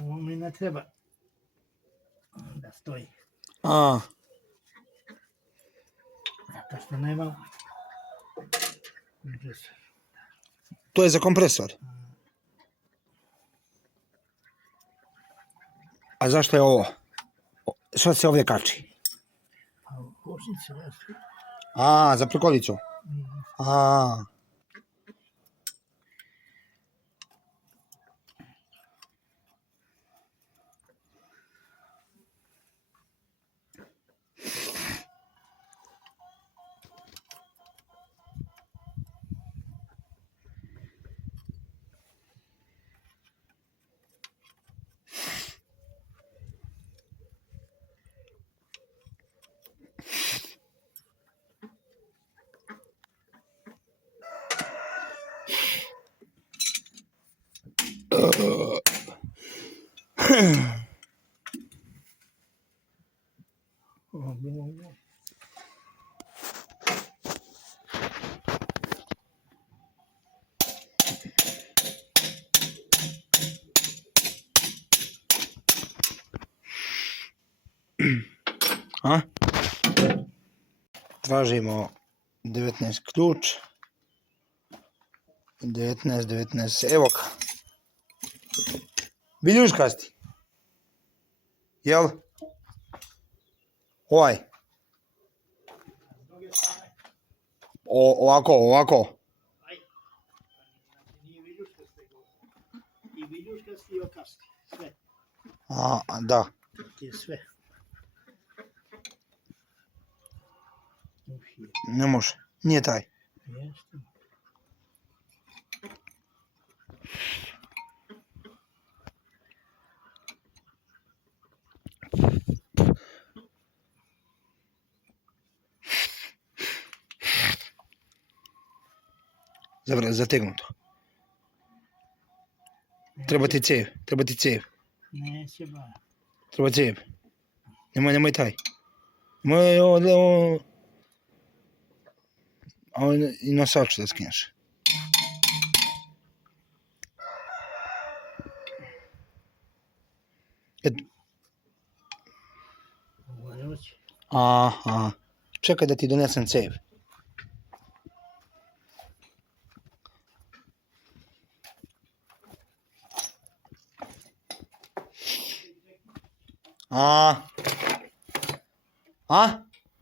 Ovo mi ne treba da stoji. A, Zato što nema... to je za kompresor. A zašto je ovo? Što se ovdje kači? A u košnici jesu. A, za prikolicu. A. Ovo bilo ovo. A? Tražimo 19 ključ. 19, evo ga. Viljuškasti. Jel? Ovaj. Ovako. Nije viljuškasti, i viljuškasti i okasti. Sve. A, da. Ti je sve. Ne može. Nije taj. Jeste. Zategnuto. Treba ti cev. Neće ba. Treba cev. Nemoj taj. Nemoj ovo... I nosač da skineš. Ovo ne hoće. Aha. Čekaj da ti donesem cev.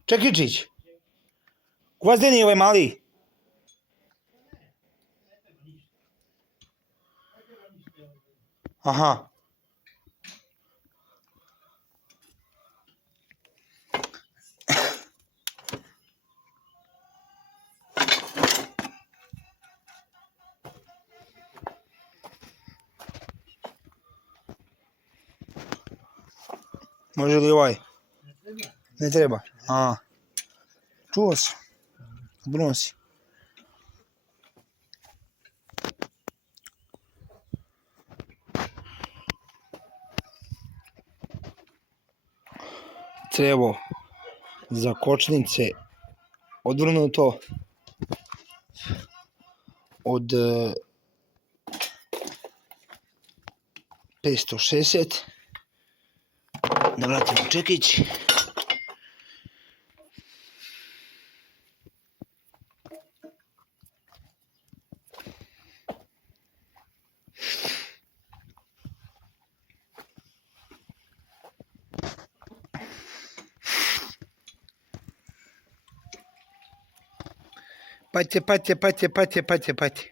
Čekičić. Gvozdeni ovaj mali. Aha. Može li ovaj? Ne treba. A. Čuo si. Bruno si. crevo za kočnice odvrnuto od 560. Da vratimo čekić. Pate.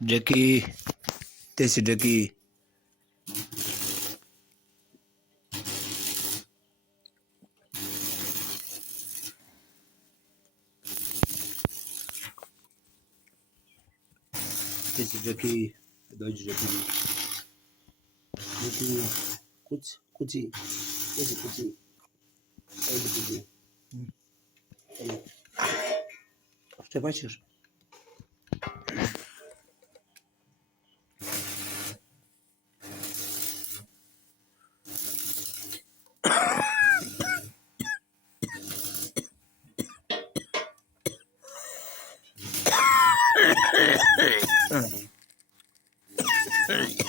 Jackie, this is Jackie. This is Jackie. Dođi Jackie. Jackie, kući. This is kući. Ajde kući. Što bačiš? Hey.